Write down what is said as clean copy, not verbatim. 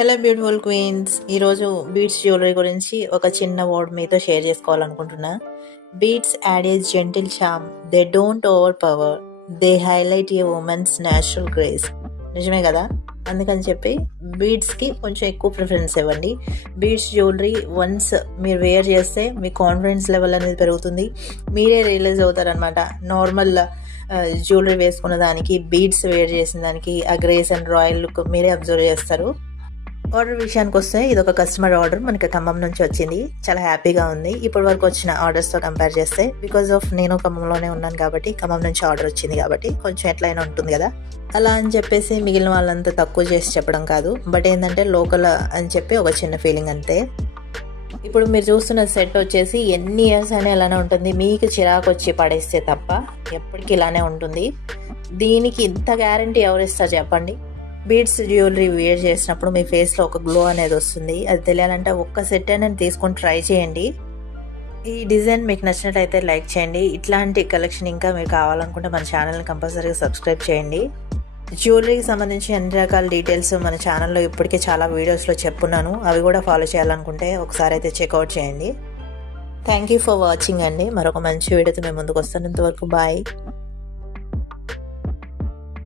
Hello beautiful queens, ఈరోజు beads jewellery గురించి ఒక చిన్న వర్డ్ మీతో షేర్ చేసుకోవాలనుకుంటున్నా. Beads add a gentle charm, they don't overpower, they highlight a woman's natural grace. నిజమే కదా? అందుకని చెప్పి బీడ్స్కి కొంచెం ఎక్కువ ప్రిఫరెన్స్ ఇవ్వండి. బీడ్స్ జ్యువెలరీ వన్స్ మీరు వేర్ చేస్తే మీ కాన్ఫిడెన్స్ లెవెల్ అనేది పెరుగుతుంది. మీరే రియలైజ్ అవుతారనమాట. నార్మల్ జ్యువెలరీ వేసుకున్న దానికి బీడ్స్ వేర్ చేసిన దానికి ఆ గ్రేస్ అండ్ రాయల్ లుక్ మీరే అబ్జర్వ్ చేస్తారు. ఆర్డర్ విషయానికి వస్తే ఇది ఒక కస్టమర్ ఆర్డర్ మనకి ఖమ్మం నుంచి వచ్చింది. చాలా హ్యాపీగా ఉంది ఇప్పటి వరకు వచ్చిన ఆర్డర్స్తో కంపేర్ చేస్తే. బికాజ్ ఆఫ్ నేను ఖమ్మంలోనే ఉన్నాను కాబట్టి, ఖమ్మం నుంచి ఆర్డర్ వచ్చింది కాబట్టి కొంచెం ఎట్లయినా ఉంటుంది కదా. అలా అని చెప్పేసి మిగిలిన వాళ్ళంతా తక్కువ చేసి చెప్పడం కాదు, బట్ ఏంటంటే లోకల్ అని చెప్పి ఒక చిన్న ఫీలింగ్ అంతే. ఇప్పుడు మీరు చూస్తున్న సెట్ వచ్చేసి ఎన్ని ఇయర్స్ అయినా ఇలానే ఉంటుంది. మీకు చిరాకు వచ్చి పడేస్తే తప్ప ఎప్పటికీ ఇలానే ఉంటుంది. దీనికి ఇంత గ్యారంటీ ఎవరు ఇస్తారు చెప్పండి? బీడ్స్ జ్యువెలరీ వేర్ చేసినప్పుడు మీ ఫేస్లో ఒక గ్లో అనేది వస్తుంది. అది తెలియాలంటే ఒక్క సెట్ అయినా తీసుకొని ట్రై చేయండి. ఈ డిజైన్ మీకు నచ్చినట్లయితే లైక్ చేయండి. ఇట్లాంటి కలెక్షన్ ఇంకా మీరు కావాలనుకుంటే మన ఛానల్ని కంపల్సరీగా సబ్స్క్రైబ్ చేయండి. జ్యువెలరీకి సంబంధించి అన్ని రకాల డీటెయిల్స్ మన ఛానల్లో ఇప్పటికే చాలా వీడియోస్లో చెప్పున్నాను. అవి కూడా ఫాలో చేయాలనుకుంటే ఒకసారి అయితే చెక్అవుట్ చేయండి. థ్యాంక్ యూ ఫర్ వాచింగ్ అండి. మరొక మంచి వీడియోతో మేము ముందుకు వస్తాను. ఇంతవరకు బాయ్.